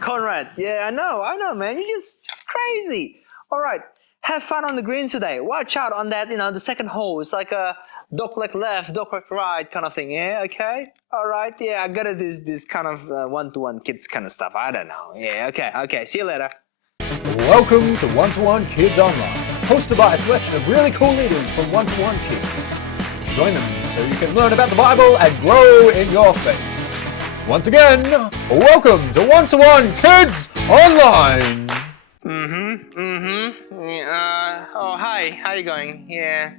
Conrad. Yeah, I know, man. You're just crazy. All right, have fun on the greens today. Watch out on that, the second hole. It's like a dog leg left, dog leg right kind of thing. Yeah, okay. All right. Yeah, I got it. This kind of one-to-one kids kind of stuff. I don't know. Yeah, okay. See you later. Welcome to One-to-One Kids Online, hosted by a selection of really cool leaders from One-to-One Kids. Join them so you can learn about the Bible and grow in your faith. Once again, welcome to One-to-One Kids Online. Oh, hi. How you going? Yeah.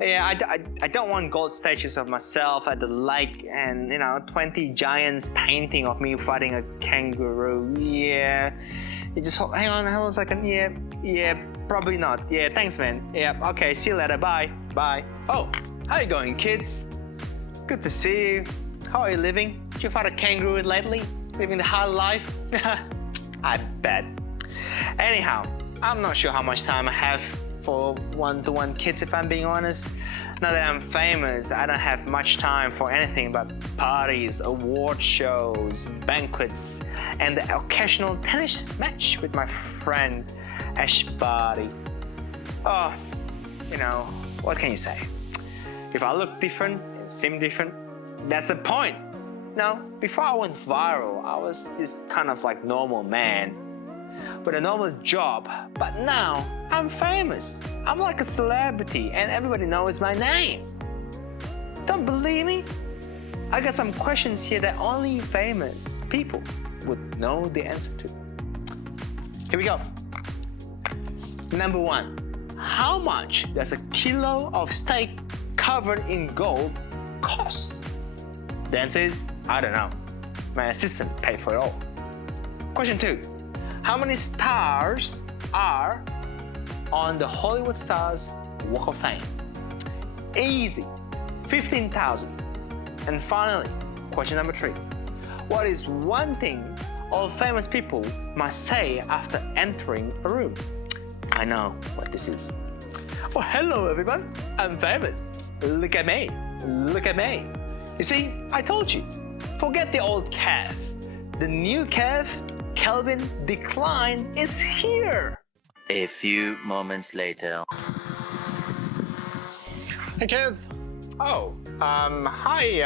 I don't want gold statues of myself at the lake and 20 giants painting of me fighting a kangaroo. Yeah. You just hang on a second. Yeah, probably not. Yeah, thanks, man. Yeah, okay, see you later. Bye. Oh, how you going, kids? Good to see you. How are you living? Did you fight a kangaroo lately? Living the hard life? I bet. Anyhow, I'm not sure how much time I have for one-to-one kids, if I'm being honest. Now that I'm famous, I don't have much time for anything but parties, award shows, banquets, and the occasional tennis match with my friend Ash Barty. Oh, what can you say? If I look different, seem different, that's the point. Now, before I went viral, I was this kind of like normal man with a normal job, but now I'm famous. I'm like a celebrity and everybody knows my name. Don't believe me? I got some questions here that only famous people would know the answer to. Here we go. Number 1, how much does a kilo of steak covered in gold cost? The answer is, I don't know. My assistant paid for it all. Question 2, how many stars are on the Hollywood Stars Walk of Fame? Easy, 15,000. And finally, question number 3. What is one thing all famous people must say after entering a room? I know what this is. Oh, hello everyone, I'm famous. Look at me. You see, I told you, forget the old calf. The new calf, Kelvin Decline, is here. A few moments later. Hey, Kev. Oh, hi,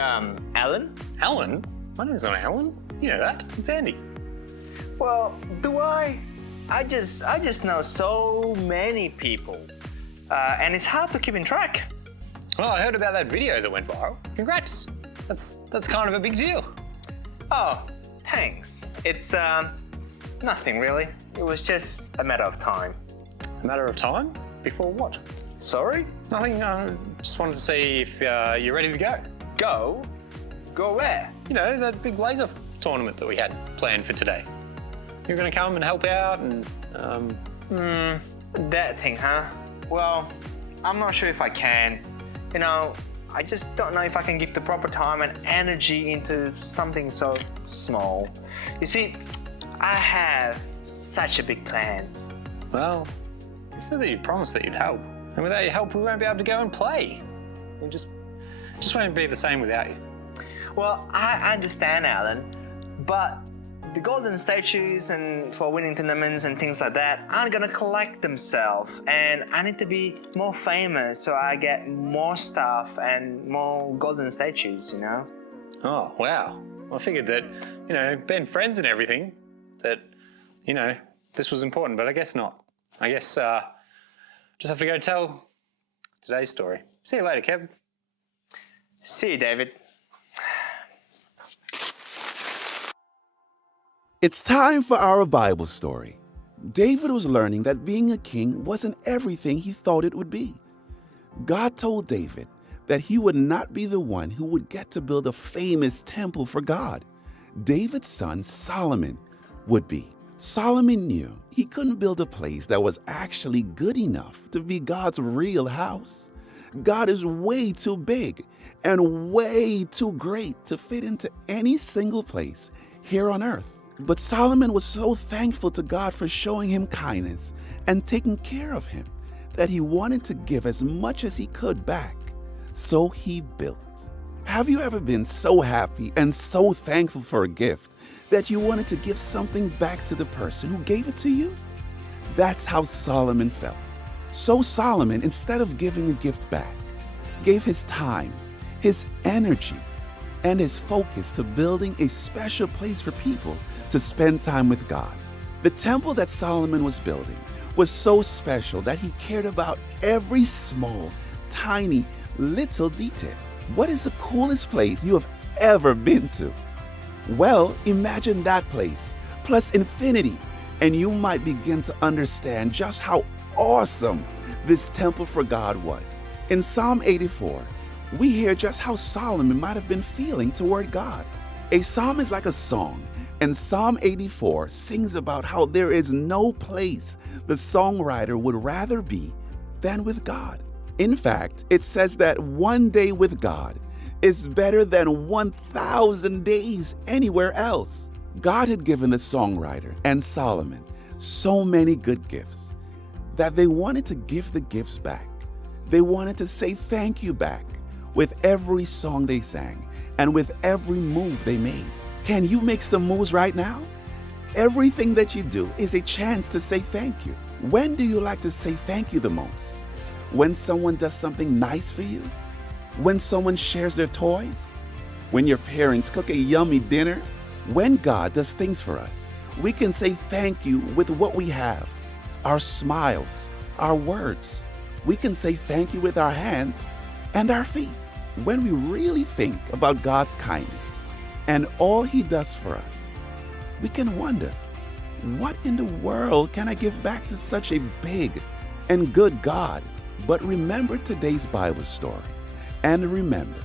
Alan. Alan? My name's not Alan. You know that. It's Andy. Well, do I? I just know so many people, and it's hard to keep in track. Well, I heard about that video that went viral. Congrats. That's kind of a big deal. Oh, thanks. It's nothing really. It was just a matter of time. A matter of time? Before what? Sorry? Nothing. Just wanted to see if you're ready to go. Go? Go where? That big laser tournament that we had planned for today. You're going to come and help out and... That thing, huh? Well, I'm not sure if I can. I just don't know if I can give the proper time and energy into something so small. You see, I have such a big plans. Well, you said that you promised that you'd help. And without your help, we won't be able to go and play. We just won't be the same without you. Well, I understand, Alan, but the golden statues and for winning tournaments and things like that aren't gonna collect themselves, and I need to be more famous so I get more stuff and more golden statues, Oh, wow. I figured that, being friends and everything, that, this was important, but I guess not. I guess just have to go tell today's story. See you later, Kev. See you, David. It's time for our Bible story. David was learning that being a king wasn't everything he thought it would be. God told David that he would not be the one who would get to build a famous temple for God. David's son Solomon would be. Solomon knew he couldn't build a place that was actually good enough to be God's real house. God is way too big and way too great to fit into any single place here on earth. But Solomon was so thankful to God for showing him kindness and taking care of him that he wanted to give as much as he could back. So he built. Have you ever been so happy and so thankful for a gift that you wanted to give something back to the person who gave it to you? That's how Solomon felt. So Solomon, instead of giving a gift back, gave his time, his energy, and his focus to building a special place for people to spend time with God. The temple that Solomon was building was so special that he cared about every small, tiny, little detail. What is the coolest place you have ever been to? Well, imagine that place, plus infinity, and you might begin to understand just how awesome this temple for God was. In Psalm 84, we hear just how Solomon might have been feeling toward God. A psalm is like a song, and Psalm 84 sings about how there is no place the songwriter would rather be than with God. In fact, it says that one day with God is better than 1,000 days anywhere else. God had given the songwriter and Solomon so many good gifts that they wanted to give the gifts back. They wanted to say thank you back with every song they sang and with every move they made. Can you make some moves right now? Everything that you do is a chance to say thank you. When do you like to say thank you the most? When someone does something nice for you? When someone shares their toys? When your parents cook a yummy dinner? When God does things for us, we can say thank you with what we have, our smiles, our words. We can say thank you with our hands and our feet. When we really think about God's kindness and all He does for us, we can wonder, what in the world can I give back to such a big and good God? But remember today's Bible story, and remember,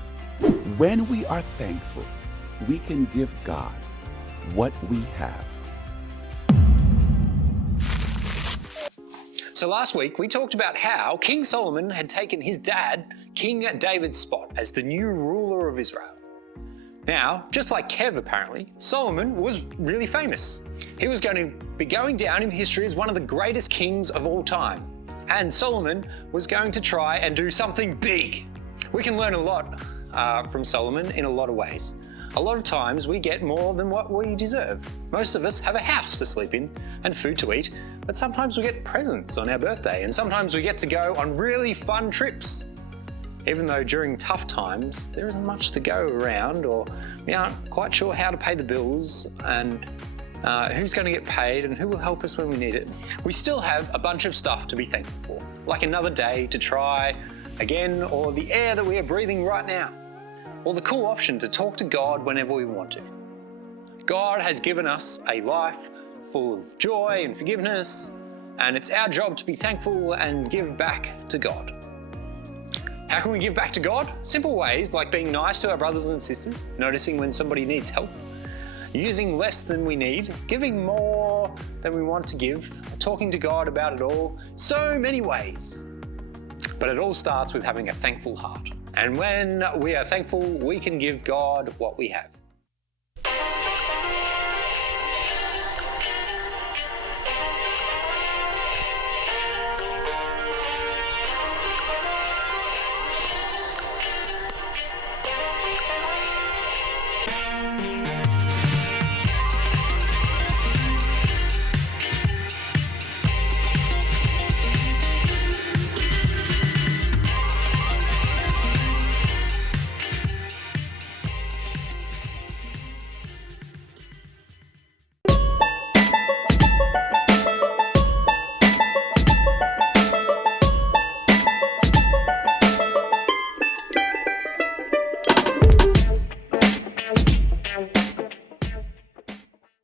when we are thankful, we can give God what we have. So last week we talked about how King Solomon had taken his dad, King David's spot as the new ruler of Israel. Now, just like Kev apparently, Solomon was really famous. He was going to be going down in history as one of the greatest kings of all time. And Solomon was going to try and do something big. We can learn a lot from Solomon in a lot of ways. A lot of times we get more than what we deserve. Most of us have a house to sleep in and food to eat, but sometimes we get presents on our birthday, and sometimes we get to go on really fun trips. Even though during tough times there isn't much to go around, or we aren't quite sure how to pay the bills and who's going to get paid and who will help us when we need it, we still have a bunch of stuff to be thankful for, like another day to try again, or the air that we are breathing right now, or the cool option to talk to God whenever we want to. God has given us a life full of joy and forgiveness, and it's our job to be thankful and give back to God. How can we give back to God? Simple ways like being nice to our brothers and sisters, noticing when somebody needs help, using less than we need, giving more than we want to give, talking to God about it all. So many ways. But it all starts with having a thankful heart. And when we are thankful, we can give God what we have.